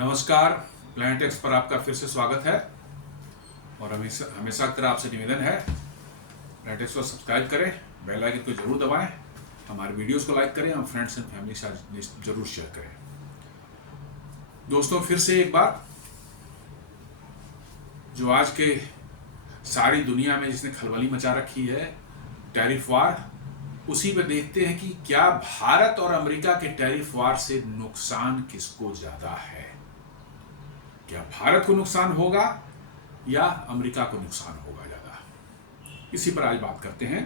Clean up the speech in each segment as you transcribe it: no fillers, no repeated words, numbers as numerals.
नमस्कार। Planet x पर आपका फिर से स्वागत है और हमेशा की तरह आपसे निवेदन है प्लैनेट एक्स को सब्सक्राइब करें, बेल आइकन को जरूर दबाएं, हमारे वीडियोस को लाइक करें, हम फ्रेंड्स एंड फैमिली के साथ जरूर शेयर करें। दोस्तों, फिर से एक बार जो आज के सारी दुनिया में जिसने खलबली मचा रखी है, टैरिफ वार, उसी पे देखते हैं कि क्या भारत और अमेरिका के टैरिफ वार से नुकसान किसको ज्यादा है। क्या भारत को नुकसान होगा या अमेरिका को नुकसान होगा ज्यादा, इसी पर आज बात करते हैं।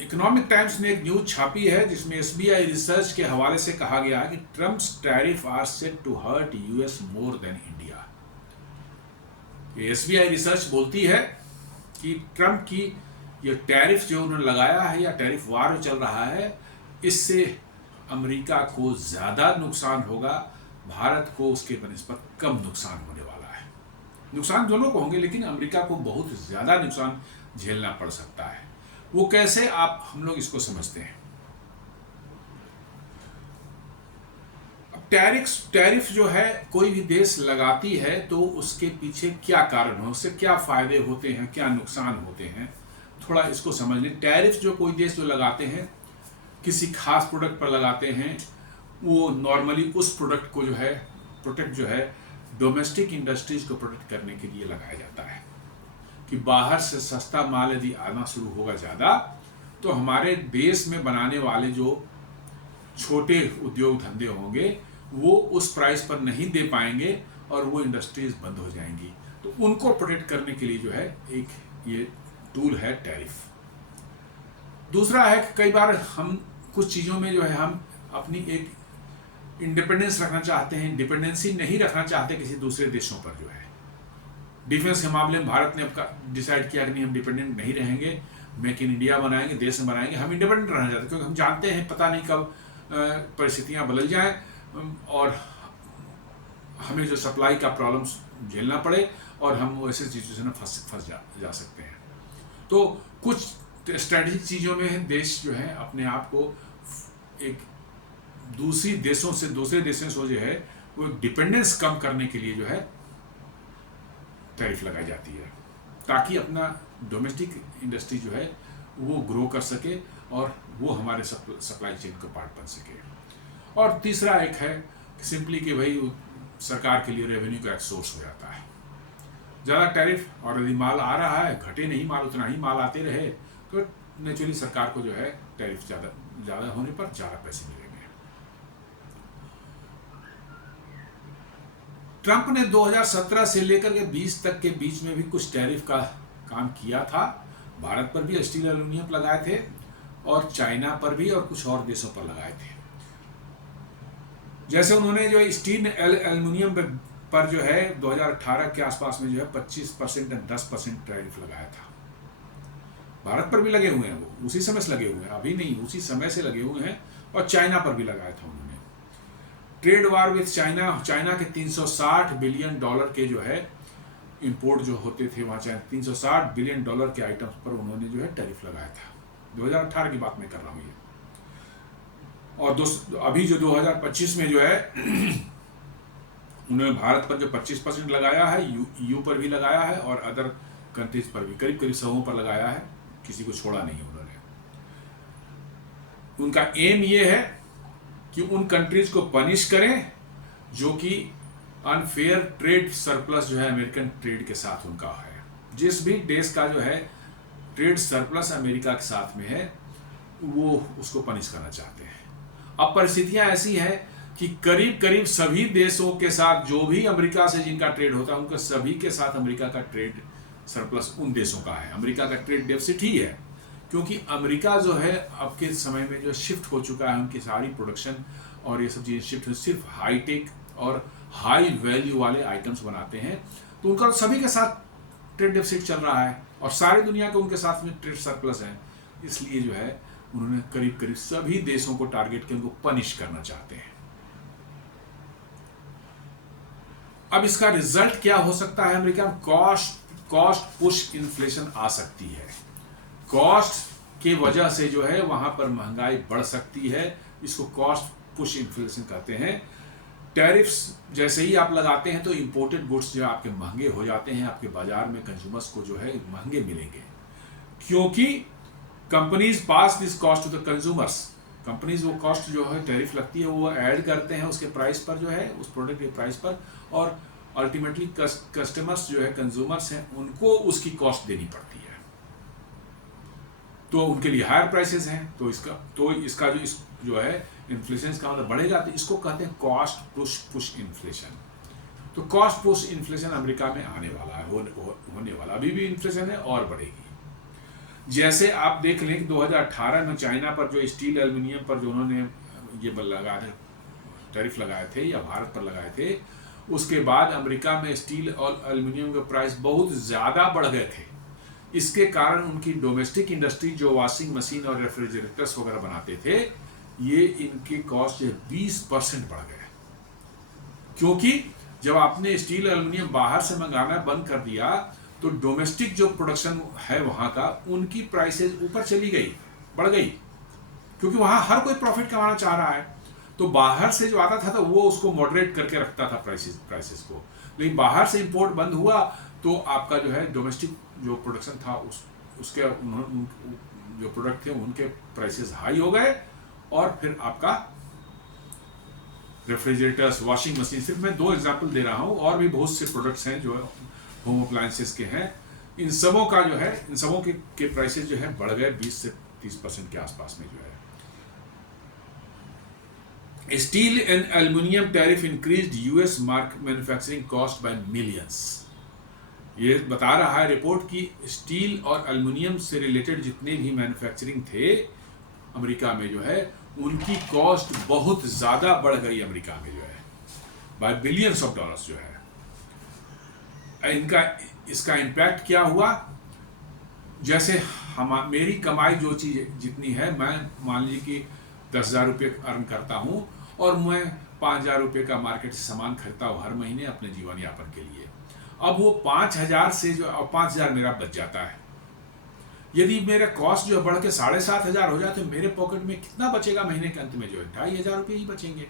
इकोनॉमिक टाइम्स ने एक न्यूज छापी है जिसमें एसबीआई रिसर्च के हवाले से कहा गया है कि Trump's tariff are set to hurt US more than India. SBI research बोलती है कि ट्रम्प की ये टैरिफ जो उन्होंने लगाया है या टैरिफ वार जो चल रहा है, इससे अमेरिका को ज़्यादा नुकसान होगा, भारत को उसके बनिस्बत कम नुकसान होने वाला है। नुकसान दोनों को होंगे, लेकिन अमेरिका को बहुत ज़्यादा नुकसान झेलना पड़ सकता है। वो कैसे, आप हम लोग इसको समझते हैं। अब टैरिफ जो है कोई भी देश लगाती है तो उसके पीछे क्या कारण हो, उससे क्या फ़ायदे होते हैं, क्या नुकसान होते हैं, थोड़ा इसको समझ लें। टैरिफ जो कोई देश जो लगाते हैं, किसी खास प्रोडक्ट पर लगाते हैं, वो नॉर्मली उस प्रोडक्ट को प्रोटेक्ट डोमेस्टिक इंडस्ट्रीज को प्रोटेक्ट करने के लिए लगाया जाता है कि बाहर से सस्ता माल यदि आना शुरू होगा ज़्यादा, तो हमारे देश में बनाने वाले जो छोटे उद्योग धंधे होंगे वो उस प्राइस पर नहीं दे पाएंगे और वो इंडस्ट्रीज बंद हो जाएंगी। तो उनको प्रोटेक्ट करने के लिए एक ये टूल है टैरिफ। दूसरा है कि कई बार हम कुछ चीज़ों में हम अपनी एक इंडिपेंडेंस रखना चाहते हैं, डिपेंडेंसी नहीं रखना चाहते किसी दूसरे देशों पर। डिफेंस के मामले में भारत ने डिसाइड किया कि नहीं, हम डिपेंडेंट नहीं रहेंगे, मेक इन इंडिया बनाएंगे, देश में बनाएंगे, हम इंडिपेंडेंट रहना चाहते हैं, क्योंकि हम जानते हैं पता नहीं कब परिस्थितियां बदल जाएं और हमें जो सप्लाई का प्रॉब्लम्स झेलना पड़े और हम ऐसे सिचुएशन में फंस जा सकते हैं। तो कुछ स्ट्रैटेजिक चीज़ों में देश अपने आप को एक दूसरे देशों से वो डिपेंडेंस कम करने के लिए टैरिफ लगाई जाती है, ताकि अपना डोमेस्टिक इंडस्ट्री वो ग्रो कर सके और वो हमारे सप्लाई चेन का पार्ट बन सके। और तीसरा एक है सिंपली कि भाई सरकार के लिए रेवेन्यू का एक सोर्स हो जाता है। ज़्यादा टैरिफ और यदि माल आ रहा है, घटे नहीं माल, उतना ही माल आते रहे, तो नेचुरली सरकार को टैरिफ ज़्यादा होने पर ज़्यादा पैसे मिलेंगे। ट्रंप ने 2017 से लेकर के 20 तक के बीच में भी कुछ टैरिफ का काम किया था। भारत पर भी स्टील एल्यूमिनियम लगाए थे और चाइना पर भी और कुछ और देशों पर लगाए थे। जैसे उन्होंने स्टील एल्यूमिनियम पर 2018 के आसपास में 25% और 10% टैरिफ लगाया था। भारत पर भी लगे हुए हैं, वो उसी समय से लगे हुए हैं, अभी नहीं, उसी समय से लगे हुए हैं। और चाइना पर भी लगाया था उन्होंने। ट्रेड वार विथ चाइना के 360 बिलियन डॉलर के इंपोर्ट जो होते थे वहाँ, 360 बिलियन डॉलर के आइटम्स पर उन्होंने टैरिफ लगाया था। 2018 की बात मैं कर रहा हूँ ये। और अभी जो 2025 में उन्होंने भारत पर जो 25% लगाया है, यू पर भी लगाया है और अदर कंट्रीज पर भी करीब 100 पर लगाया है, किसी को छोड़ा नहीं उन्होंने। उनका एम ये है कि उन कंट्रीज को पनिश करें जो कि unfair trade surplus American trade के साथ उनका है। जिस भी देश का ट्रेड सरप्लस अमेरिका के साथ में है, वो उसको पनिश करना चाहते हैं। अब परिस्थितियां ऐसी हैं कि करीब सभी देशों के साथ, जो भी अमेरिका से जिनका ट्रेड होता है, उनका सभी के साथ अमेरिका का ट्रेड सरप्लस उन देशों का है। अमेरिका का ट्रेड डेफिसिट ही है, क्योंकि अमेरिका अब के समय में शिफ्ट हो चुका है, उनकी सारी प्रोडक्शन और ये सब चीज़ें शिफ्ट सिर्फ हाईटेक और हाई वैल्यू वाले आइटम्स बनाते हैं। तो उनका सभी के साथ ट्रेड डेफिसिट चल रहा है और सारी दुनिया के उनके साथ में ट्रेड सरप्लस है। इसलिए उन्होंने करीब सभी देशों को टारगेट के उनको पनिश करना चाहते हैं। अब इसका रिजल्ट क्या हो सकता है? अमेरिका में कॉस्ट पुश इन्फ्लेशन आ सकती है। कॉस्ट की वजह से वहां पर महंगाई बढ़ सकती है। इसको कॉस्ट पुश इन्फ्लेशन कहते हैं। टैरिफ्स जैसे ही आप लगाते हैं तो इंपोर्टेड गुड्स जो आपके महंगे हो जाते हैं, आपके बाजार में कंज्यूमर्स को जो है महंगे मिलेंगे, क्योंकि companies pass this cost to the consumers. Companies वो कॉस्ट जो है टैरिफ लगती है वो ऐड करते हैं उसके प्राइस पर, जो है उस प्रोडक्ट के प्राइस पर, और अल्टीमेटली कस्टमर्स जो है कंज्यूमर्स हैं उनको उसकी कॉस्ट देनी पड़ती है, तो उनके लिए हायर प्राइसेस हैं। तो इसका जो है इन्फ्लेशन का मतलब बढ़ेगा, तो इसको कहते हैं कॉस्ट पुश इन्फ्लेशन। तो कॉस्ट पुश इन्फ्लेशन अमेरिका में आने वाला है, होने वाला, अभी भी इन्फ्लेशन है और बढ़ेगी। जैसे आप देख लें कि 2018 में चाइना पर जो स्टील एल्युमिनियम पर जो उन्होंने ये लगाए टैरिफ लगाए थे या भारत पर लगाए थे, उसके बाद अमेरिका में स्टील और एल्युमिनियम के प्राइस बहुत ज़्यादा बढ़ गए थे। इसके कारण उनकी डोमेस्टिक इंडस्ट्री जो वॉशिंग मशीन और रेफ्रिजरेटर्स वगैरह बनाते थे, ये इनके कॉस्ट 20% बढ़ गए, क्योंकि जब आपने स्टील एल्युमिनियम बाहर से मंगाना बंद कर दिया तो डोमेस्टिक जो प्रोडक्शन है वहाँ का, उनकी प्राइसेस ऊपर चली गई, बढ़ गई, क्योंकि वहाँ हर कोई प्रॉफिट कमाना चाह रहा है। तो बाहर से जो आता था तो वो उसको मॉडरेट करके रखता था प्राइसेस को, लेकिन बाहर से इंपोर्ट बंद हुआ तो आपका जो है डोमेस्टिक जो प्रोडक्शन था उसके जो प्रोडक्ट थे उनके प्राइसेस हाई हो गए, और फिर आपका रेफ्रिजरेटर्स, वॉशिंग मशीन, सिर्फ मैं 2 एग्जांपल दे रहा हूँ, और भी बहुत से प्रोडक्ट्स हैं जो होम अप्लायंसेस के हैं, इन सबों का जो है इन सबों के प्राइसेस जो है बढ़ गए 20 से 30% के आसपास में जो है। Steel and aluminium tariff increased US manufacturing cost by millions. ये बता रहा है रिपोर्ट कि स्टील और एल्युमिनियम से रिलेटेड जितने भी मैन्युफैक्चरिंग थे अमेरिका में जो है उनकी कॉस्ट बहुत ज़्यादा बढ़ गई अमेरिका में जो है, बाय बिलियंस ऑफ डॉलर्स जो है। इसका इम्पैक्ट क्या हुआ, जैसे मेरी कमाई जो चीज़ जितनी है, मैं मान लीजिए कि 10,000 रुपये अर्न करता हूँ और मैं 5,000 रुपये का मार्केट से सामान खरीदता हूँ हर महीने अपने जीवन यापन के लिए। अब वो 5,000 से जो 5,000 मेरा बच जाता है, यदि मेरा कॉस्ट जो बढ़ के 7,500 हो जाए तो मेरे पॉकेट में कितना बचेगा महीने के अंत में, जो है 2,500 रुपये ही बचेंगे।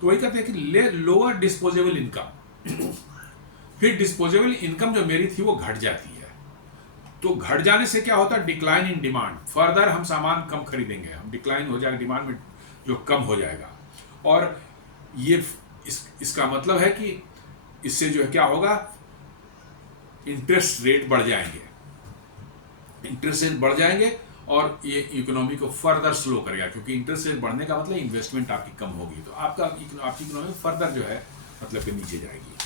तो वही कहते हैं कि लोअर डिस्पोजेबल इनकम। फिर डिस्पोजेबल इनकम जो मेरी थी वो घट जाती है, तो घट जाने से क्या होता है, डिक्लाइन इन डिमांड, फर्दर हम सामान कम खरीदेंगे, हम डिक्लाइन हो जाएगा, डिमांड में जो कम हो जाएगा, और ये इसका मतलब है कि इससे जो है क्या होगा, इंटरेस्ट रेट बढ़ जाएंगे, इंटरेस्ट रेट बढ़ जाएंगे और ये इकोनॉमी को फर्दर स्लो करेगा, क्योंकि इंटरेस्ट रेट बढ़ने का मतलब इन्वेस्टमेंट आपकी कम होगी, तो आपकी इकोनॉमी फर्दर जो है मतलब कि नीचे जाएगी।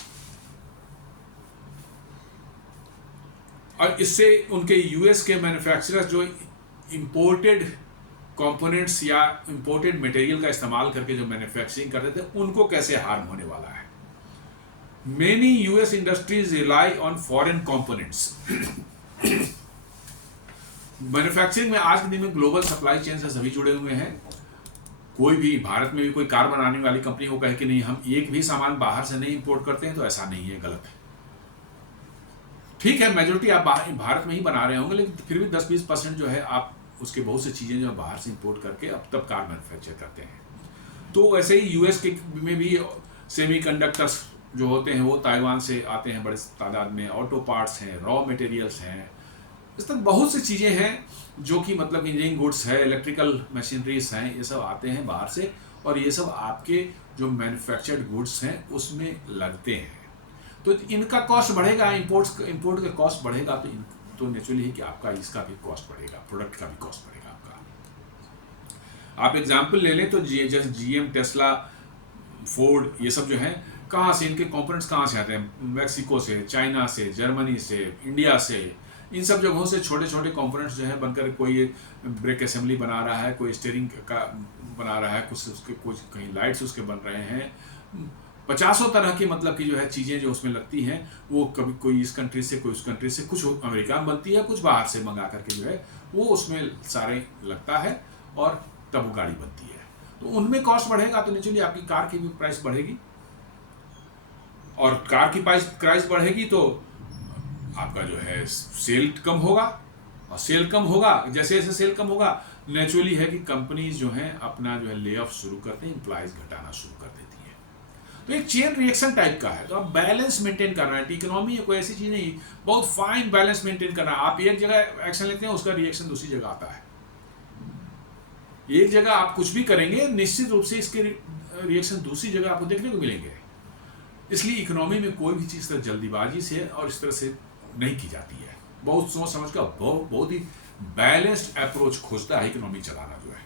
और इससे उनके यूएस के मैन्युफैक्चरर्स जो इंपोर्टेड कंपोनेंट्स या इंपोर्टेड मटेरियल का इस्तेमाल करके जो मैन्युफैक्चरिंग करते थे उनको कैसे हार्म होने वाला है। Many US industries rely on foreign components. Manufacturing में आज के दिन में ग्लोबल सप्लाई चेन से सभी जुड़े हुए हैं। कोई भी भारत में भी कोई कार बनाने वाली कंपनी को कहे कि नहीं हम एक भी सामान बाहर से नहीं इंपोर्ट करते हैं, तो ऐसा नहीं है, गलत है। ठीक है, मेजोरिटी आप भारत में ही बना रहे होंगे, लेकिन फिर भी 10-20% जो है आप उसके बहुत सी चीज़ें जो बाहर से इंपोर्ट करके अब तब कार मैन्युफैक्चर करते हैं। तो वैसे ही यूएस के में भी सेमीकंडक्टर्स जो होते हैं वो ताइवान से आते हैं बड़े तादाद में, ऑटो पार्ट्स हैं, रॉ मटेरियल्स हैं, इस तरह बहुत सी चीज़ें हैं जो कि मतलब इंजीनियरिंग गुड्स है, इलेक्ट्रिकल मशीनरीज हैं, ये सब आते हैं बाहर से, और ये सब आपके जो मैन्युफैक्चर्ड गुड्स हैं उसमें लगते हैं। तो इनका कॉस्ट बढ़ेगा, इंपोर्ट का कॉस्ट बढ़ेगा, तो नेचुरली है कि आपका इसका भी कॉस्ट बढ़ेगा, प्रोडक्ट का भी कॉस्ट बढ़ेगा आपका। आप एग्जांपल ले लें तो जैसे जीएम, टेस्ला, फोर्ड, ये सब जो है कहाँ से, इनके कंपोनेंट्स कहाँ से आते हैं, मैक्सिको से, चाइना से, जर्मनी से, इंडिया से, इन सब जगहों से छोटे छोटे कंपोनेंट्स जो है बनकर कोई ब्रेक असेंबली बना रहा है, कोई स्टीयरिंग का बना रहा है, कुछ कहीं लाइट्स उसके बन रहे हैं, 50 तरह की मतलब की जो है चीज़ें जो उसमें लगती हैं, वो कभी कोई इस कंट्री से, कोई उस कंट्री से, कुछ अमेरिका में बनती है, कुछ बाहर से मंगा करके जो है वो उसमें सारे लगता है और तब वो गाड़ी बनती है। तो उनमें कॉस्ट बढ़ेगा तो नेचुरली आपकी कार की भी प्राइस बढ़ेगी, और कार की प्राइस बढ़ेगी तो आपका जो है सेल कम होगा, और सेल कम होगा, जैसे जैसे सेल कम होगा नेचुरली है कि कंपनीज जो हैं अपना जो है ले ऑफ शुरू करते हैं, एम्प्लॉयज घटाना शुरू कर देती है। तो एक चेन रिएक्शन टाइप का है। तो आप बैलेंस मेंटेन करना है। इकोनॉमी कोई ऐसी चीज नहीं, बहुत फाइन बैलेंस मेंटेन करना है। आप एक जगह एक्शन लेते हैं, उसका रिएक्शन दूसरी जगह आता है। एक जगह आप कुछ भी करेंगे, निश्चित रूप से इसके रिएक्शन दूसरी जगह आपको देखने को मिलेंगे। इसलिए इकोनॉमी में कोई भी चीज जल्दीबाजी से और इस तरह से नहीं की जाती है। बहुत सोच समझ का, बहुत ही बैलेंस्ड अप्रोच खोजता है इकोनॉमी चलाना जो है।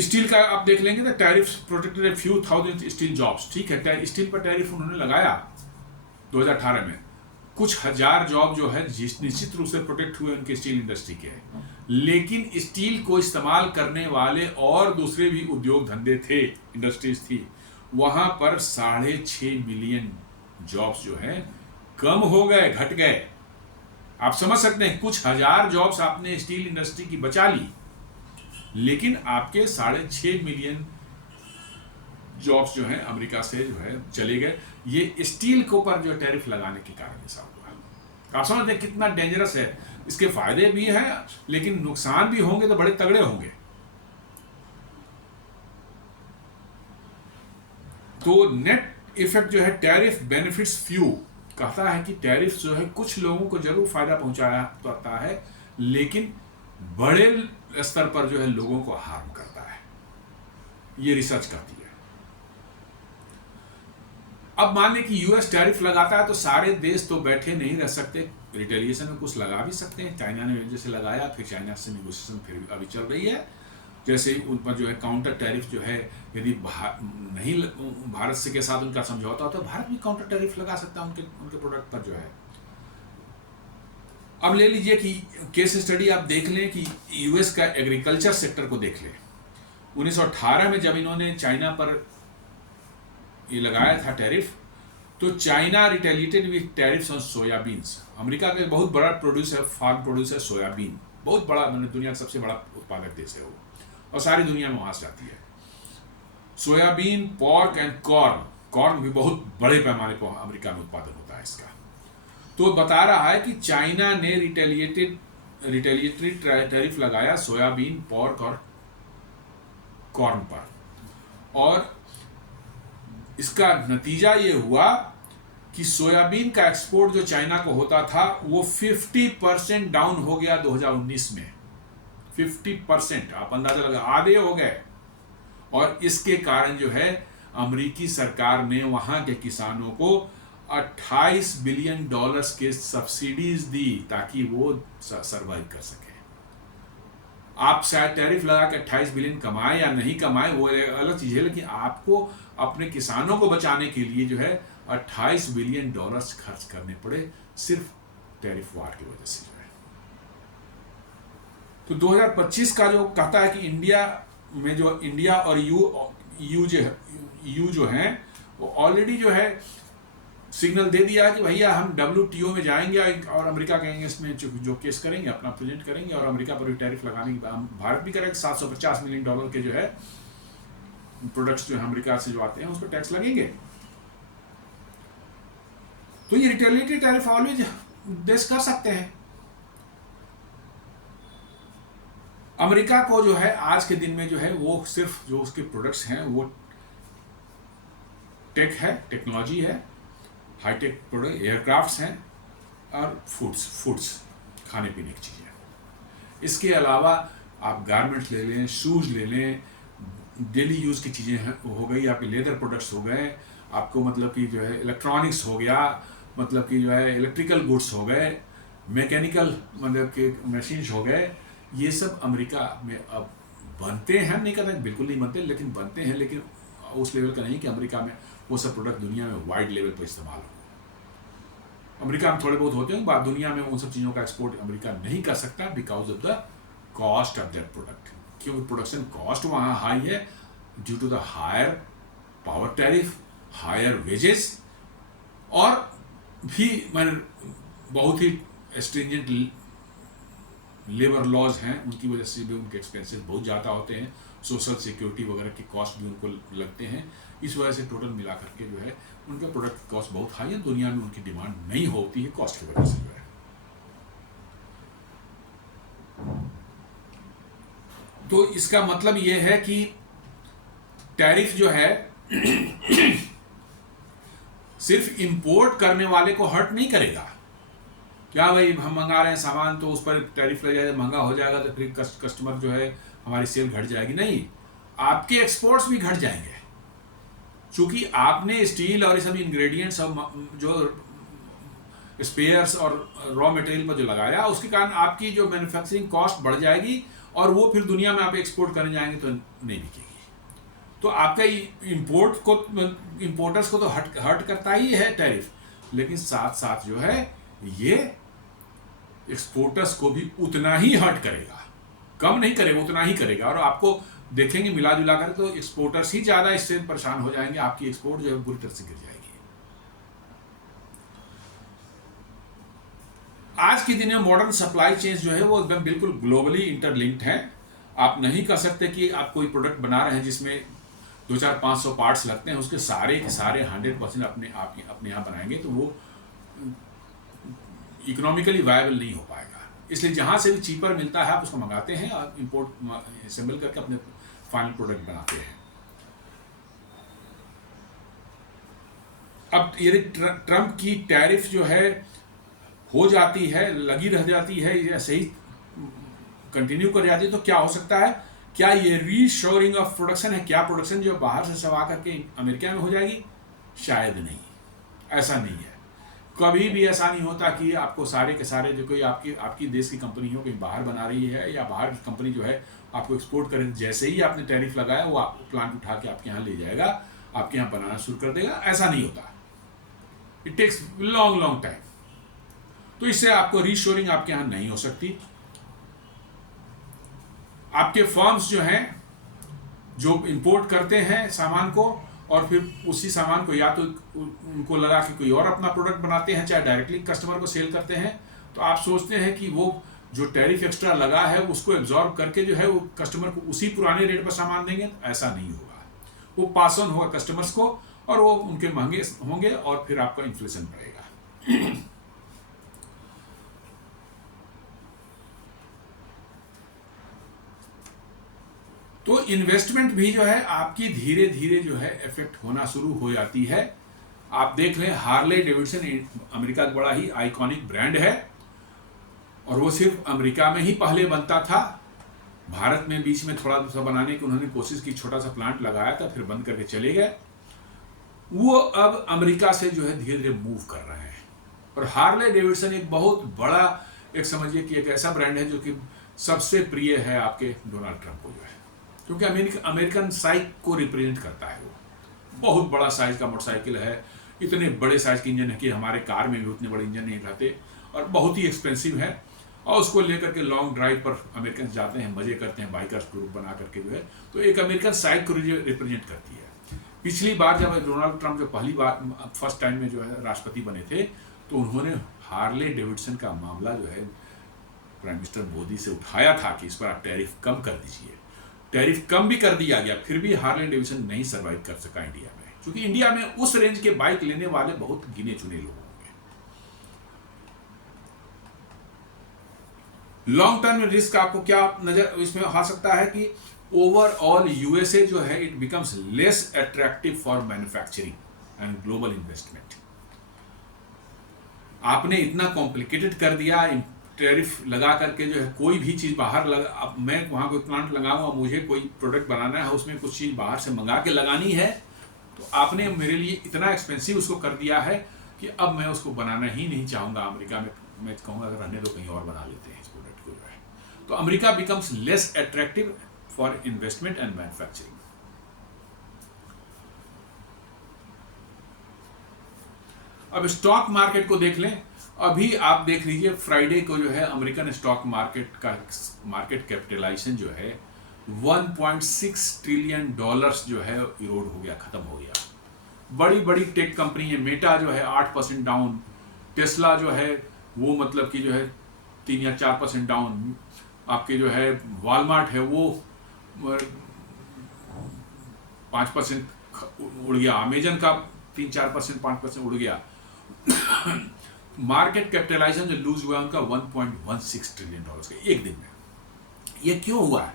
स्टील का आप देख लेंगे, tariff protected few thousand steel jobs. ठीक है, स्टील पर टैरिफ उन्होंने लगाया 2018 में। कुछ हजार जॉब जो है निश्चित रूप से प्रोटेक्ट हुए उनके स्टील इंडस्ट्री के। लेकिन स्टील को इस्तेमाल करने वाले और दूसरे भी उद्योग धंधे थे, इंडस्ट्रीज थी, वहां पर 6.5 मिलियन जॉब्स जो है कम हो गए, घट गए। आप समझ सकते हैं, कुछ हजार जॉब्स आपने स्टील इंडस्ट्री की बचा ली, लेकिन आपके 6.5 मिलियन जॉब्स जो है अमेरिका से जो है चले गए। ये स्टील के ऊपर जो टैरिफ लगाने के कारण ऐसा हुआ। आप समझते हैं कितना डेंजरस है। इसके फायदे भी हैं, लेकिन नुकसान भी होंगे तो बड़े तगड़े होंगे। तो नेट इफेक्ट जो है टैरिफ बेनिफिट्स फ्यू, कहता है कि टैरिफ जो है कुछ लोगों को जरूर फायदा पहुंचाता है, लेकिन बड़े स्तर पर जो है लोगों को हार्म करता है। ये रिसर्च करती है। अब मान लें कि यूएस टैरिफ लगाता है तो सारे देश तो बैठे नहीं रह सकते, रिटेलिएशन में कुछ लगा भी सकते हैं। चाइना ने जैसे लगाया, फिर चाइना से नेगोशिएशन फिर अभी चल रही है। जैसे उन पर जो है काउंटर टैरिफ जो है, यदि नहीं भारत से के साथ उनका समझौता होता तो भारत भी काउंटर टैरिफ लगा सकता है उनके प्रोडक्ट पर जो है। अब ले लीजिए कि केस स्टडी आप देख लें कि यूएस का एग्रीकल्चर सेक्टर को देख लें। 1918 में जब इन्होंने चाइना पर ये लगाया था टैरिफ, तो China retaliated with tariffs on soya beans. America का एक बहुत बड़ा प्रोड्यूसर, फार्म प्रोड्यूसर सोयाबीन, बहुत बड़ा, मतलब दुनिया का सबसे बड़ा उत्पादक देश है वो, और सारी दुनिया में वहां से आती है soybean, pork and corn. Corn भी बहुत बड़े पैमाने पर अमेरिका में उत्पादन होता है इसका। तो बता रहा है कि चाइना ने रिटेलिएटरी टैरिफ लगाया सोयाबीन, पॉर्क और कॉर्न पर, और इसका नतीजा ये हुआ कि सोयाबीन का एक्सपोर्ट जो चाइना को होता था वो 50% डाउन हो गया 2019 में। 50%, आप अंदाजा लगा, आधे हो गए। और इसके कारण जो है अमेरिकी सरकार ने वहां के किसानों को 28 बिलियन डॉलर्स के सब्सिडीज दी ताकि वो सरवाइव कर सके। आप शायद टैरिफ लगा के 28 बिलियन कमाए या नहीं कमाए वो अलग चीज है, लेकिन आपको अपने किसानों को बचाने के लिए जो है 28 बिलियन डॉलर्स खर्च करने पड़े सिर्फ टैरिफ वार की वजह से जो है। तो 2025 का जो कहता है कि इंडिया में जो इंडिया और यू जो है वो ऑलरेडी जो है सिग्नल दे दिया कि भैया हम WTO में जाएंगे और अमेरिका कहेंगे इसमें जो केस करेंगे अपना प्रेजेंट करेंगे, और अमेरिका पर भी टैरिफ लगाने की भारत भी करेगा। 750 मिलियन डॉलर के जो है प्रोडक्ट्स जो है अमेरिका से जो आते हैं उस पर टैक्स लगेंगे। तो ये रिटेलिएटरी टैरिफ ऑलवेज देश कर सकते हैं। अमेरिका को जो है आज के दिन में जो है वो सिर्फ जो उसके प्रोडक्ट्स हैं वो टेक है, टेक्नोलॉजी है, हाईटेक प्रोडक्ट, एयरक्राफ्ट्स हैं और फूड्स खाने पीने की चीज़ें। इसके अलावा आप गारमेंट्स ले लें, शूज़ ले लें, डेली यूज़ की चीज़ें हो गई, आपके लेदर प्रोडक्ट्स हो गए, आपको मतलब कि जो है इलेक्ट्रॉनिक्स हो गया, मतलब कि जो है इलेक्ट्रिकल गुड्स हो गए, मैकेनिकल मतलब कि मशीन्स हो गए, ये सब अमेरिका में अब बनते हैं। हम नहीं कहते बिल्कुल नहीं बनते, लेकिन बनते हैं, लेकिन उस लेवल का नहीं कि अमेरिका में वो सब प्रोडक्ट दुनिया में वाइड लेवल पर इस्तेमाल हो। अमेरिका में थोड़े बहुत होते हैं, बात दुनिया में उन सब चीज़ों का एक्सपोर्ट अमेरिका नहीं कर सकता because of the cost of that product, क्योंकि प्रोडक्शन कॉस्ट वहाँ हाई है due to the higher power tariff, higher wages, और भी बहुत ही स्ट्रिंजेंट लेबर लॉज हैं, उनकी वजह से भी उनके एक्सपेंसेस बहुत ज़्यादा होते हैं, सोशल सिक्योरिटी वगैरह के कॉस्ट भी उनको लगते हैं। इस वजह से टोटल मिला करके जो है उनके प्रोडक्ट कॉस्ट बहुत हाई है, दुनिया में उनकी डिमांड नहीं होती है कॉस्ट की वजह से जो है। तो इसका मतलब ये है कि टैरिफ जो है सिर्फ इंपोर्ट करने वाले को हर्ट नहीं करेगा। क्या भाई हम मंगा रहे हैं सामान तो उस पर टैरिफ लग जाएगा, महंगा हो जाएगा तो फिर कस्टमर जो है हमारी सेल घट जाएगी, नहीं, आपके एक्सपोर्ट्स भी घट जाएंगे। क्योंकि आपने स्टील और ये सब इंग्रेडिएंट्स और जो स्पेयर्स और रॉ मटेरियल पर जो लगाया, उसके कारण आपकी जो मैन्युफैक्चरिंग कॉस्ट बढ़ जाएगी और वो फिर दुनिया में आप एक्सपोर्ट करने जाएंगे तो नहीं बिकेगी। तो आपका इंपोर्टर्स को तो हर्ट करता ही है टैरिफ, लेकिन साथ साथ जो है ये एक्सपोर्टर्स को भी उतना ही हर्ट करेगा, कम नहीं करेगा, उतना ही करेगा। और आपको देखेंगे मिला जुला कर तो एक्सपोर्टर्स ही ज़्यादा इससे परेशान हो जाएंगे, आपकी एक्सपोर्ट जो है बुरी तरह से गिर जाएगी। आज के दिन में मॉडर्न सप्लाई चेन जो है वो एकदम बिल्कुल ग्लोबली इंटरलिंक्ड है। आप नहीं कर सकते कि आप कोई प्रोडक्ट बना रहे हैं जिसमें 200-500 पार्ट्स लगते हैं, उसके सारे के सारे 100% अपने यहाँ बनाएंगे तो वो इकोनॉमिकली वायबल नहीं हो पाएगा। इसलिए जहाँ से भी चीपर मिलता है आप उसको मंगाते हैं और इंपोर्ट असेंबल करके अपने फाइनल प्रोडक्ट बनाते हैं। अब यदि ट्रम्प की टैरिफ जो है हो जाती है, लगी रह जाती है, ऐसे ही कंटिन्यू कर जाती है, तो क्या हो सकता है? क्या ये रीशोरिंग ऑफ प्रोडक्शन है? क्या प्रोडक्शन जो बाहर से सब आकर के अमेरिका में हो जाएगी? शायद नहीं, ऐसा नहीं है। कभी भी ऐसा नहीं होता कि आपको सारे के सारे जो कोई आपकी देश की कंपनी हो कहीं बाहर बना रही है या बाहर की कंपनी जो है आपको एक्सपोर्ट करे, जैसे ही आपने टैरिफ लगाया वो आप प्लांट उठा के आपके यहाँ ले जाएगा, आपके यहाँ बनाना शुरू कर देगा। ऐसा नहीं होता, इट टेक्स लॉन्ग टाइम। तो इससे आपको रीशोरिंग आपके यहाँ नहीं हो सकती। आपके फर्म्स जो हैं जो इंपोर्ट करते हैं सामान को और फिर उसी सामान को या तो उनको लगा के कोई और अपना प्रोडक्ट बनाते हैं, चाहे डायरेक्टली कस्टमर को सेल करते हैं, तो आप सोचते हैं कि वो जो टैरिफ एक्स्ट्रा लगा है उसको एब्जॉर्ब करके जो है वो कस्टमर को उसी पुराने रेट पर सामान देंगे। ऐसा नहीं होगा, वो पास ऑन होगा कस्टमर्स को और वो उनके महंगे होंगे और फिर आपका इन्फ्लेशन बढ़ेगा। तो इन्वेस्टमेंट भी जो है आपकी धीरे धीरे जो है इफेक्ट होना शुरू हो जाती है। आप देख लें हार्ले डेविडसन अमेरिका का बड़ा ही आइकॉनिक ब्रांड है और वो सिर्फ अमेरिका में ही पहले बनता था। भारत में बीच में थोड़ा सा बनाने की उन्होंने कोशिश की, छोटा सा प्लांट लगाया था, फिर बंद करके चले गए। वो अब अमेरिका से जो है धीरे धीरे मूव कर रहे हैं और हार्ले डेविडसन एक बहुत बड़ा, एक समझिए कि एक ऐसा ब्रांड है जो कि सबसे प्रिय है आपके डोनाल्ड ट्रंप को, जो है क्योंकि अमेरिकन साइक को रिप्रेजेंट करता है। वो बहुत बड़ा साइज का मोटरसाइकिल है, इतने बड़े साइज के इंजन है कि हमारे कार में भी उतने बड़े इंजन नहीं रहते और बहुत ही एक्सपेंसिव है। और उसको लेकर के लॉन्ग ड्राइव पर अमेरिकन जाते हैं, मजे करते हैं, बाइकर्स ग्रुप बना करके जो है, तो एक अमेरिकन साइक को रिप्रेजेंट करती है। पिछली बार जब डोनाल्ड ट्रंप जो पहली बार फर्स्ट टाइम में जो है राष्ट्रपति बने थे, तो उन्होंने हार्ले डेविडसन का मामला जो है प्राइम मिनिस्टर मोदी से उठाया था कि इस पर आप टैरिफ कम कर दीजिए। टैरिफ कम भी कर दिया गया, फिर भी हार्ले डेविडसन नहीं सर्वाइव कर सका इंडिया में, क्योंकि इंडिया में उस रेंज के बाइक लेने वाले बहुत गिने चुने लोग होंगे। लॉन्ग टर्म रिस्क आपको क्या नजर इसमें आ सकता है कि ओवरऑल यूएसए जो है it becomes less attractive for manufacturing and global investment. आपने इतना कॉम्प्लिकेटेड कर दिया, टैरिफ लगा करके जो है कोई भी चीज़ बाहर लगा, अब मैं वहाँ कोई प्लांट लगाऊंगा, मुझे कोई प्रोडक्ट बनाना है, उसमें कुछ चीज़ बाहर से मंगा के लगानी है, तो आपने मेरे लिए इतना एक्सपेंसिव उसको कर दिया है कि अब मैं उसको बनाना ही नहीं चाहूँगा अमेरिका में। मैं कहूँगा अगर रहने दो कहीं और बना लेते हैं इस प्रोडक्ट को, जो है तो America becomes less attractive for investment and manufacturing. अब स्टॉक मार्केट को देख लें। अभी आप देख लीजिए फ्राइडे को जो है अमेरिकन स्टॉक मार्केट का मार्केट कैपिटलाइजेशन जो है 1.6 ट्रिलियन डॉलर्स जो है इरोड हो गया, खत्म हो गया। बड़ी बड़ी टेक कंपनी है, मेटा जो है 8% डाउन, टेस्ला जो है वो मतलब कि जो है 3 या 4% डाउन, आपके जो है वॉलमार्ट है वो 5% उड़ गया, अमेजन का 3-4% 5% उड़ गया। मार्केट कैपिटलाइजेशन जो लूज हुआ उनका 1.16 ट्रिलियन डॉलर्स का एक दिन में। ये क्यों हुआ है?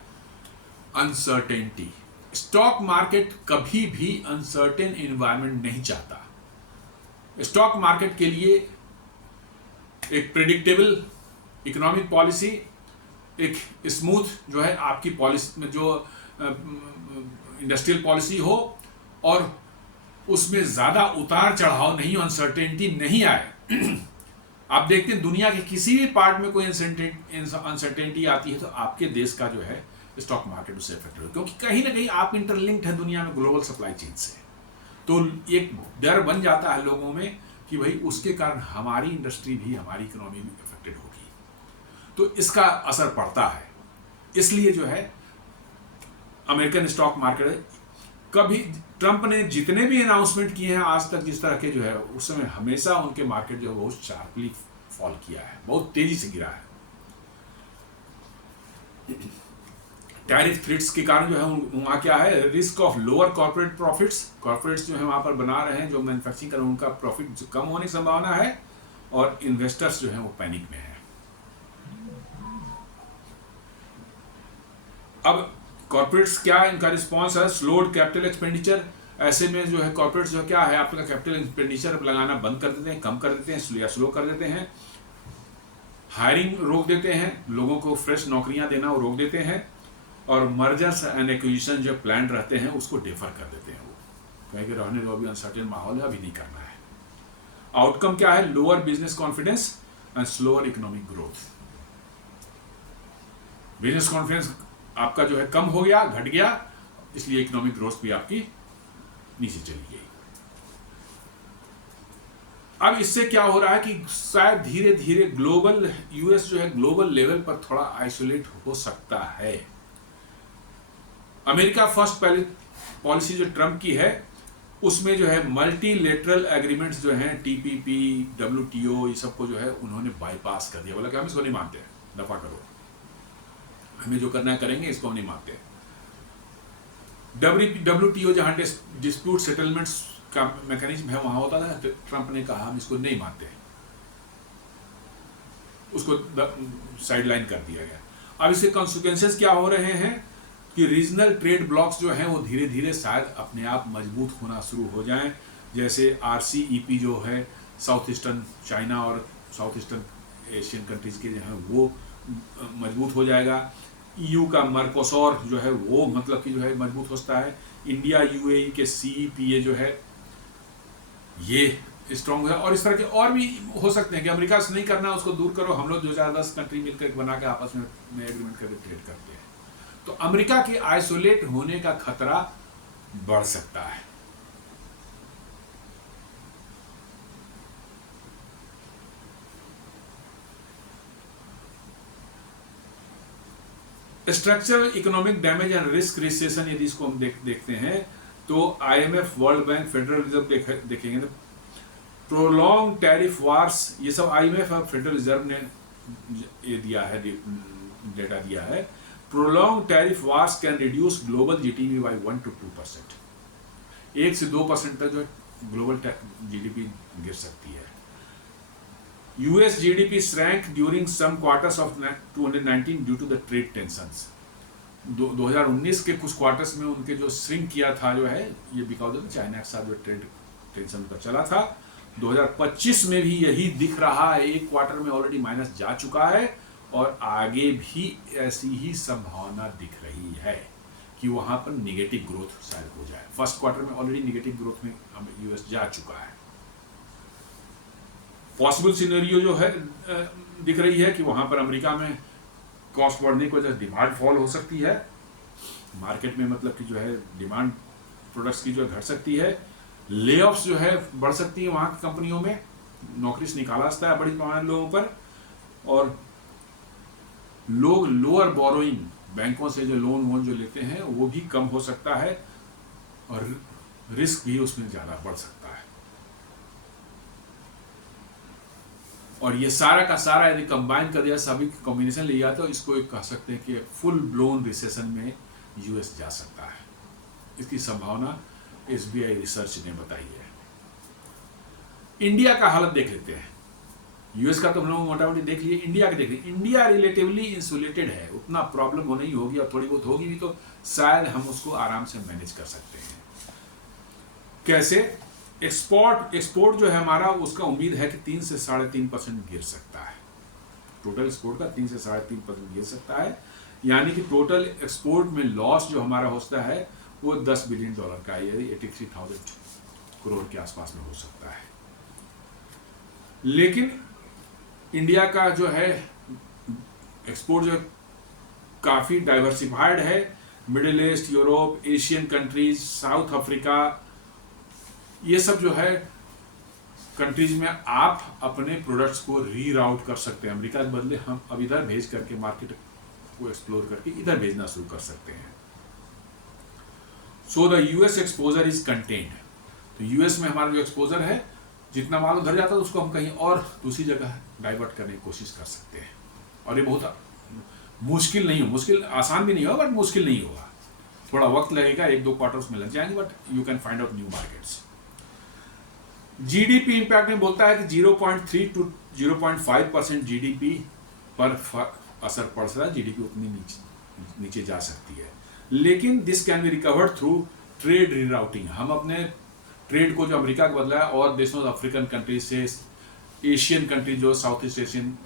अनसर्टेनिटी। स्टॉक मार्केट कभी भी अनसर्टेन एनवायरनमेंट नहीं चाहता। स्टॉक मार्केट के लिए एक प्रेडिक्टेबल इकोनॉमिक पॉलिसी, एक स्मूथ जो है आपकी पॉलिसी में जो इंडस्ट्रियल पॉलिसी हो, और उसमें ज़्यादा उतार चढ़ाव नहीं, अनसर्टेनिटी नहीं आए। आप देखते हैं दुनिया के किसी भी पार्ट में कोई अनसर्टेनिटी आती है तो आपके देश का जो है स्टॉक मार्केट उससे इफेक्ट हो, क्योंकि कहीं ना कहीं आप इंटरलिंक्ड है दुनिया में ग्लोबल सप्लाई चेन से। तो एक डर बन जाता है लोगों में कि भाई उसके कारण हमारी इंडस्ट्री भी, हमारी इकोनॉमी भी इफेक्टेड होगी, तो इसका असर पड़ता है। इसलिए जो है अमेरिकन स्टॉक मार्केट, कभी ट्रंप ने जितने भी अनाउंसमेंट किए हैं आज तक जिस तरह के जो है, उस समय हमेशा उनके मार्केट जो है बहुत शार्पली फॉल किया है, बहुत तेजी से गिरा है। टैरिफ थ्रेट्स के कारण जो है वहाँ क्या है, risk of lower corporate profits. Corporates जो है वहाँ पर बना रहे हैं, जो मैन्युफैक्चरिंग कर रहे हैं, उनका प्रॉफिट कम होने की संभावना है, और इन्वेस्टर्स जो है वो पैनिक में है। अब कॉर्पोरेट्स क्या इनका रिस्पॉन्स है, स्लोड कैपिटल एक्सपेंडिचर। ऐसे में जो है कॉर्पोरेट्स जो क्या है, आपका कैपिटल एक्सपेंडिचर लगाना बंद कर देते हैं, कम कर देते हैं या स्लो कर देते हैं, हायरिंग रोक देते हैं, लोगों को फ्रेश नौकरियां देना वो रोक देते हैं, और मर्जर्स एंड एक्विजिशन जो प्लान रहते हैं उसको डिफर कर देते हैं। वो कहेंगे रहने दो, अभी अनसर्टेन माहौल है, अभी नहीं करना है। आउटकम क्या है, lower business confidence and slower economic growth. Business confidence आपका जो है कम हो गया, घट गया, इसलिए इकोनॉमिक ग्रोथ भी आपकी नीचे चली गई। अब इससे क्या हो रहा है कि शायद धीरे धीरे ग्लोबल यूएस जो है ग्लोबल लेवल पर थोड़ा आइसोलेट हो सकता है। अमेरिका फर्स्ट पॉलिसी जो ट्रंप की है, उसमें जो है मल्टीलेटरल एग्रीमेंट्स जो हैं, टीपीपी, डब्ल्यूटीओ, ये सबको जो है उन्होंने बाईपास कर दिया। बोला कि हम इसको नहीं मानते, दफा करो, हमें जो करना है करेंगे, इसको हम नहीं मानते। डब्ल्यूटीओ जहां डिस्प्यूट सेटलमेंट्स का मैकेनिज्म है वहां होता था, तो ट्रंप ने कहा हम इसको नहीं मानते, उसको साइडलाइन कर दिया गया। अब इसके कॉन्सिक्वेंसेस क्या हो रहे हैं कि रीजनल ट्रेड ब्लॉक्स जो हैं वो धीरे धीरे शायद अपने आप मजबूत होना शुरू हो जाएं। जैसे आरसीईपी जो है, साउथ ईस्टर्न चाइना और साउथ ईस्टर्न एशियन कंट्रीज के जो है वो मजबूत हो जाएगा। ईयू का मर्कोसोर जो है वो मतलब कि जो है मजबूत होता है। इंडिया यूएई के सीईपीए जो है ये स्ट्रॉन्ग है, और इस तरह के और भी हो सकते हैं कि अमेरिका से नहीं करना, उसको दूर करो, हम लोग 2010 कंट्री मिलकर बना के आपस में एग्रीमेंट करके ट्रेड करते हैं। तो अमेरिका के आइसोलेट होने का खतरा बढ़ सकता है। Structural economic damage and risk recession, यदि इसको हम देखते हैं तो IMF, world bank, federal reserve देखेंगे तो प्रोलॉन्ग टैरिफ वार्स, ये सब आईएमएफ और फेडरल रिजर्व ने ये दिया है, डेटा दिया है। Prolong tariff wars can reduce global GDP bye 1 to 2%, 1 से 2% तक जो है ग्लोबल जीडीपी गिर सकती है। US GDP shrank during some quarters of 2019 due to the trade tensions. 2019 के कुछ क्वार्टर्स में उनके जो श्रिंक किया था जो है, ये बिकॉज ऑफ चाइना के साथ जो ट्रेड टेंशन पर चला था। 2025 में भी यही दिख रहा है, एक क्वार्टर में ऑलरेडी माइनस जा चुका है, और आगे भी ऐसी ही संभावना दिख रही है कि वहां पर निगेटिव ग्रोथ शायद हो जाए। फर्स्ट क्वार्टर में ऑलरेडी निगेटिव ग्रोथ में यूएस जा चुका है। पॉसिबल सिनेरियो जो है दिख रही है कि वहां पर अमेरिका में कॉस्ट बढ़ने की वजह से डिमांड फॉल हो सकती है, मार्केट में मतलब कि जो है डिमांड प्रोडक्ट्स की जो है घट सकती है, लेऑफ्स जो है बढ़ सकती है वहां की कंपनियों में, नौकरी से निकाला जाता है बड़ी पैमाने लोगों पर, और लोग लोअर बोरोइंग, बैंकों से जो लोन जो लेते हैं वो भी कम हो सकता है, और रिस्क भी उसमें ज़्यादा बढ़ सकता है। और ये सारा का सारा यदि कंबाइन कर दिया, सभी कॉम्बिनेशन ले जाते हो, इसको एक कह सकते हैं कि फुल ब्लोन रिसेशन में यूएस जा सकता है। इसकी संभावना एसबीआई रिसर्च ने बताई है। इंडिया का हालत देख लेते हैं। यूएस का तो हम लोग मोटा मोटी देख लिए, इंडिया के देख लिए। इंडिया रिलेटिवली इंसुलेटेड है, उतना प्रॉब्लम हो नहीं होगी, और थोड़ी बहुत होगी भी तो शायद हम उसको आराम से मैनेज कर सकते हैं। कैसे? एक्सपोर्ट जो है हमारा, उसका उम्मीद है कि 3 से 3.5% गिर सकता है। टोटल एक्सपोर्ट का 3 से 3.5% गिर सकता है, यानी कि टोटल एक्सपोर्ट में लॉस जो हमारा होता है वो $10 बिलियन का, यानी 83,000 करोड़ के आसपास में हो सकता है। लेकिन इंडिया का जो है एक्सपोर्ट जो काफ़ी डाइवर्सिफाइड है, middle east, Europe, Asian countries, south Africa, ये सब जो है कंट्रीज में आप अपने प्रोडक्ट्स को रीराउट कर सकते हैं। अमेरिका के बदले हम अब इधर भेज करके मार्केट को एक्सप्लोर करके इधर भेजना शुरू कर सकते हैं। So the US exposure is contained. तो यूएस में हमारा जो एक्सपोजर है, जितना माल उधर जाता है उसको हम कहीं और दूसरी जगह डाइवर्ट करने की कोशिश कर सकते हैं। और ये बहुत मुश्किल नहीं हो, मुश्किल आसान भी नहीं होगा, बट मुश्किल नहीं होगा। थोड़ा वक्त लगेगा, 1-2 क्वार्टर्स में लग जाएंगे, but you can find out new markets. GDP impact में बोलता है कि 0.3 to 0.5% जीडीपी पर असर पड़ सकता है, जीडीपी उतनी नीचे जा सकती है। लेकिन this can be recovered through trade rerouting. हम अपने ट्रेड को जो अमेरिका का बदला है और देशों अफ्रीकन कंट्रीज से, एशियन कंट्रीज जो साउथ ईस्ट एशियन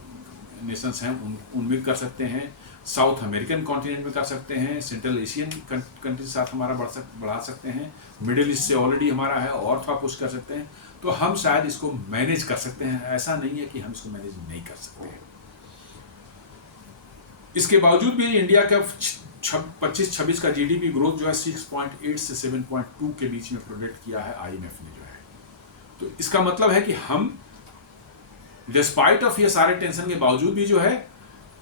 नेशंस हैं उनमें कर सकते हैं, साउथ अमेरिकन कॉन्टिनेंट में कर सकते हैं, सेंट्रल एशियन कंट्रीज साथ हमारा बढ़ा सकते हैं, मिडिल ईस्ट से ऑलरेडी हमारा है और थोड़ा कुछ कर सकते हैं। तो हम शायद इसको मैनेज कर सकते हैं, ऐसा नहीं है कि हम इसको मैनेज नहीं कर सकते हैं। इसके बावजूद भी इंडिया का 25-26 का जीडीपी ग्रोथ जो है 6.8 से 7.2 के बीच में प्रोजेक्ट किया है आईएमएफ ने जो है। तो इसका मतलब है कि हम डिस्पाइट ऑफ ये सारे टेंशन के बावजूद भी जो है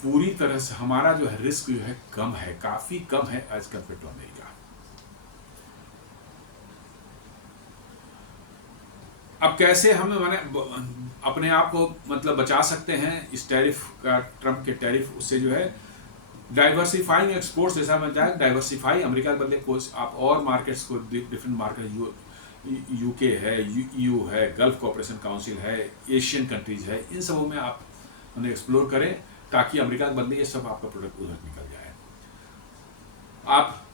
पूरी तरह से हमारा जो है रिस्क जो है कम है, काफी कम है एज कंपेयर टू अमेरिका। अब कैसे हम अपने आप को मतलब बचा सकते हैं इस टैरिफ का, ट्रम्प के टैरिफ, उससे जो है डाइवर्सिफाइंग एक्सपोर्ट्स, जैसा बनता है डाइवर्सिफाई, अमेरिका के बदले कुछ आप और मार्केट्स को, डिफरेंट मार्केट, यूके है, ईयू है, गल्फ कोऑपरेशन काउंसिल है, एशियन कंट्रीज है, इन सबों में आप उन्हें एक्सप्लोर करें ताकि अमेरिका के बदले ये सब आपका प्रोडक्ट उधर निकल जाए। आप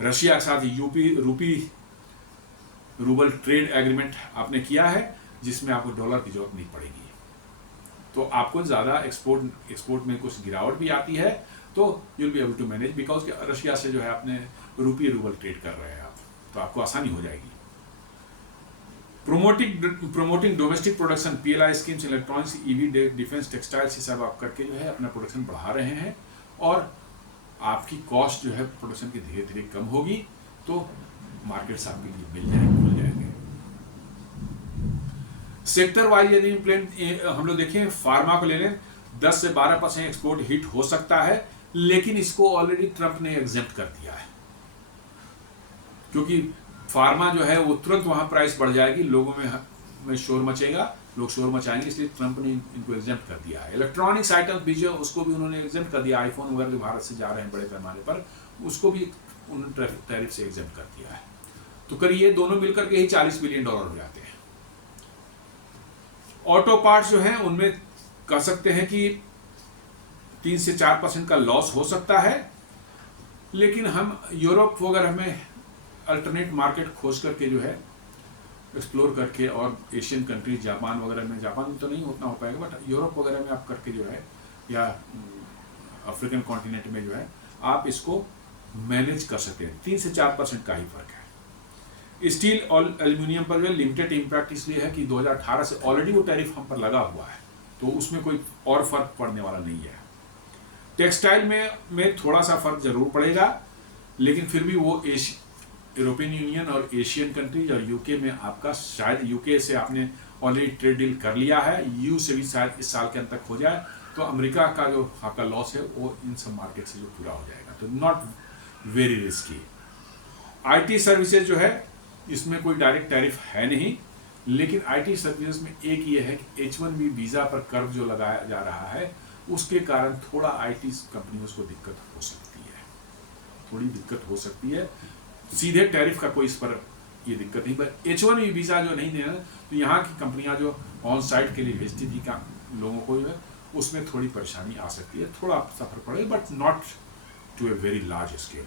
रशिया के साथ रूबल ट्रेड एग्रीमेंट आपने किया है जिसमें आपको डॉलर की जरूरत नहीं पड़ेगी, तो आपको ज़्यादा एक्सपोर्ट में कुछ गिरावट भी आती है तो you'll be able to manage, because Russia से जो है अपने रूबल ट्रेड कर रहे हैं आप, तो आपको आसानी हो जाएगी। Promoting domestic production, PLI schemes, electronics, EV, defence, textiles, ये सब आप करके जो है अपना प्रोडक्शन बढ़ा रहे हैं और आपकी कॉस्ट जो है प्रोडक्शन की धीरे धीरे कम होगी, तो मार्केट्स आपके लिए खुल जाएंगे। सेक्टर वाइज यदि हम लोग देखें, फार्मा को ले लें, 10 से 12% एक्सपोर्ट हिट हो सकता है, लेकिन इसको ऑलरेडी ट्रंप ने एग्जेम्प्ट कर दिया है, क्योंकि फार्मा जो है वो तुरंत वहां प्राइस बढ़ जाएगी, लोगों में शोर मचेगा, लोग शोर मचाएंगे, इसलिए ट्रंप ने इनको एग्जेम्प्ट कर दिया है। इलेक्ट्रॉनिक्स आइटम्स भी जो उसको भी उन्होंने एग्जेम्प्ट कर दिया, आईफोन वगैरह जो भारत से जा रहे हैं बड़े पैमाने पर, उसको भी उन्होंने टैरिफ से एग्जेम्प्ट कर दिया है। तो करिए दोनों मिलकर के ही $40 बिलियन हो जाते हैं। ऑटो पार्ट्स जो हैं उनमें कह सकते हैं कि 3 से 4% का लॉस हो सकता है, लेकिन हम यूरोप वगैरह में अल्टरनेट मार्केट खोज करके जो है एक्सप्लोर करके, और एशियन कंट्रीज, जापान वगैरह में, जापान में तो नहीं उतना हो पाएगा, बट यूरोप वगैरह में आप करके जो है, या अफ्रीकन कॉन्टिनेंट में जो है आप इसको मैनेज कर सकते हैं। 3 से 4% का ही फर्क है। स्टील और एल्यूमिनियम पर जो लिमिटेड इम्पैक्ट इसलिए है कि 2018 से ऑलरेडी वो टैरिफ हम पर लगा हुआ है, तो उसमें कोई और फर्क पड़ने वाला नहीं है। टेक्सटाइल में थोड़ा सा फर्क जरूर पड़ेगा, लेकिन फिर भी वो यूरोपियन यूनियन और एशियन कंट्रीज और यूके में आपका, शायद यूके से आपने ऑलरेडी ट्रेड डील कर लिया है, यू से भी शायद इस साल के अंत तक हो जाए, तो अमेरिका का जो आपका लॉस है वो इन सब मार्केट से जो पूरा हो जाएगा, तो not very risky. IT services जो है इसमें कोई डायरेक्ट टैरिफ है नहीं, लेकिन आईटी सर्विसेज में एक ये है कि H1B वीज़ा पर कर्व जो लगाया जा रहा है, उसके कारण थोड़ा आईटी कंपनियों को दिक्कत हो सकती है, थोड़ी दिक्कत हो सकती है। सीधे टैरिफ का कोई इस पर ये दिक्कत नहीं, पर H1B वीज़ा जो नहीं देना, तो यहाँ की कंपनियां जो ऑन साइट के लिए भेजती थी लोगों को जो है उसमें थोड़ी परेशानी आ सकती है, थोड़ा सफर पड़े, but not to a very large scale.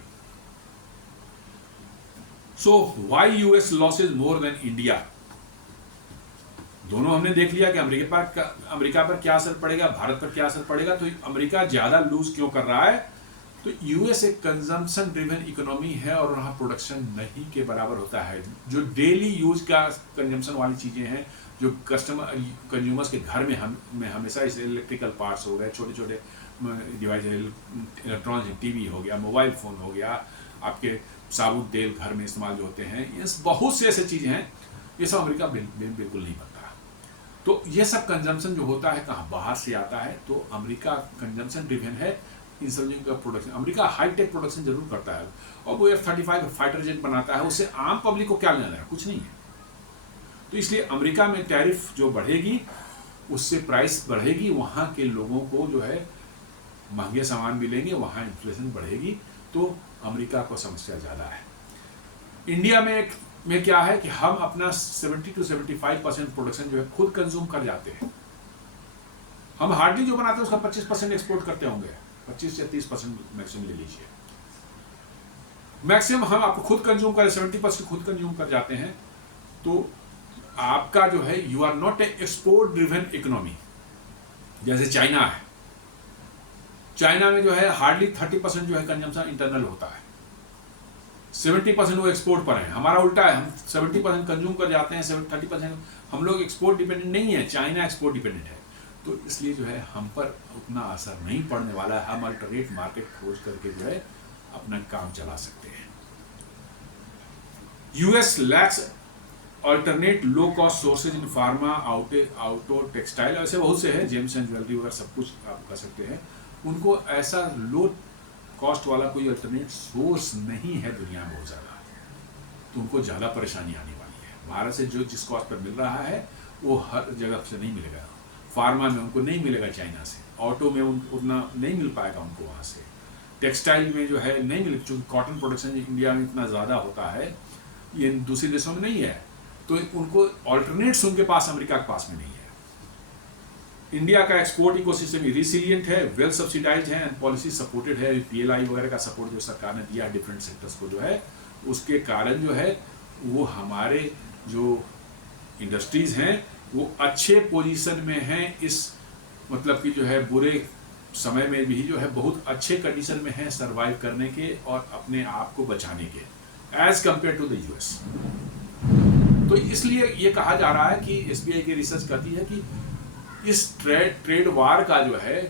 So why US losses more than India? दोनों हमने देख लिया कि अमेरिका पर क्या असर पड़ेगा, भारत पर क्या असर पड़ेगा। तो अमेरिका ज्यादा लूज क्यों कर रहा है? तो यूएस एक कंजम्पशन ड्रिवन इकोनॉमी है और वहां प्रोडक्शन नहीं के बराबर होता है। जो डेली यूज का कंजम्पशन वाली चीजें हैं, जो कंज्यूमर्स के घर में हमेशा इस इलेक्ट्रिकल पार्ट्स हो गए, छोटे छोटे डिवाइस, इलेक्ट्रॉनिक, टीवी हो गया, मोबाइल फोन हो गया, आपके साबुन तेल घर में इस्तेमाल जो होते हैं, ये बहुत से ऐसे चीजें हैं, ये सब अमेरिका बिल्कुल नहीं बनता। तो ये सब कंजम्पशन जो होता है कहाँ, बाहर से आता है। तो अमेरिका कंजम्पशन ड्रिवन है इन सब का प्रोडक्शन। अमेरिका हाईटेक प्रोडक्शन जरूर करता है, और वो F-35 फाइटर जेट बनाता है, उससे आम पब्लिक को क्या लेना है? कुछ नहीं है। तो इसलिए अमेरिका में टैरिफ जो बढ़ेगी उससे प्राइस बढ़ेगी, वहां के लोगों को जो है महंगे सामान मिलेंगे, वहां इन्फ्लेशन बढ़ेगी, तो अमेरिका को समस्या ज्यादा है। इंडिया में क्या है कि हम अपना 70 to 75% प्रोडक्शन जो है खुद कंज्यूम कर जाते हैं। हम हार्डली जो बनाते हैं उसका 25% एक्सपोर्ट करते होंगे, 25 या 30% मैक्सिमम ले लीजिए। मैक्सिमम हम आपको खुद कंज्यूम करें, 70% खुद कंज्यूम कर जाते हैं। तो आपका जो है, you are not a export driven economy. जैसे चाइना है, चाइना में जो है हार्डली 30% जो है कंजम्पशन इंटरनल होता है, 70% वो एक्सपोर्ट पर है। हमारा उल्टा है, हम 70% कंज्यूम कर जाते हैं, 30% हम लोग एक्सपोर्ट डिपेंडेंट नहीं है, चाइना एक्सपोर्ट डिपेंडेंट है। तो इसलिए जो है हम पर उतना असर नहीं पड़ने वाला है। हम अल्टरनेट मार्केट खोज करके जो है अपना काम चला सकते हैं। US lakhs alternate low cost sources इन फार्मा, आउटो, टेक्सटाइल, ऐसे बहुत से हैं, जेम्स एंड ज्वेलरी वगैरह सब कुछ आप कर सकते हैं। उनको ऐसा लो कॉस्ट वाला कोई अल्टरनेट सोर्स नहीं है दुनिया में बहुत ज़्यादा, तो उनको ज़्यादा परेशानी आने वाली है। भारत से जो जिस कॉस्ट पर मिल रहा है वो हर जगह से नहीं मिलेगा। फार्मा में उनको नहीं मिलेगा चाइना से, ऑटो में उतना नहीं मिल पाएगा उनको वहाँ से, टेक्सटाइल में जो है नहीं मिले, क्योंकि कॉटन प्रोडक्शन इंडिया में इतना ज़्यादा होता है, ये दूसरे देशों में नहीं है। तो उनको ऑल्टरनेट्स उनके पास अमेरिका के पास में नहीं है। इंडिया का एक्सपोर्ट इकोसिस्टम रिसिलियंट है, वेल सब्सिडाइज्ड है, एंड पॉलिसी सपोर्टेड है। पीएलआई वगैरह का सपोर्ट जो सरकार ने दिया डिफरेंट सेक्टर्स को जो है, उसके कारण जो है वो हमारे जो इंडस्ट्रीज हैं वो अच्छे पोजीशन में हैं। इस मतलब कि जो है बुरे समय में भी जो है बहुत अच्छे कंडीशन में है सर्वाइव करने के और अपने आप को बचाने के, as compare to the US. तो इसलिए ये कहा जा रहा है कि एसबीआई की रिसर्च कहती है कि इस ट्रेड वार का जो है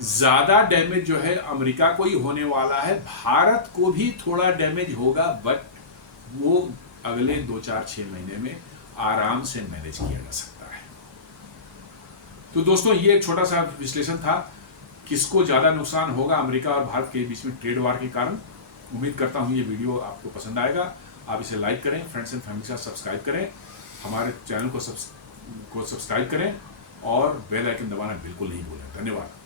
ज्यादा डैमेज जो है अमेरिका को ही होने वाला है। भारत को भी थोड़ा डैमेज होगा, बट वो अगले 2-4-6 महीने में आराम से मैनेज किया जा सकता है। तो दोस्तों, ये एक छोटा सा विश्लेषण था, किसको ज्यादा नुकसान होगा अमेरिका और भारत के बीच में ट्रेड वार के कारण। उम्मीद करता हूं ये वीडियो आपको पसंद आएगा। आप इसे लाइक करें, फ्रेंड्स एंड फैमिली के साथ सब्सक्राइब करें, हमारे चैनल को सब्सक्राइब करें और बेल आइकन दबाना बिल्कुल नहीं भूलें। धन्यवाद।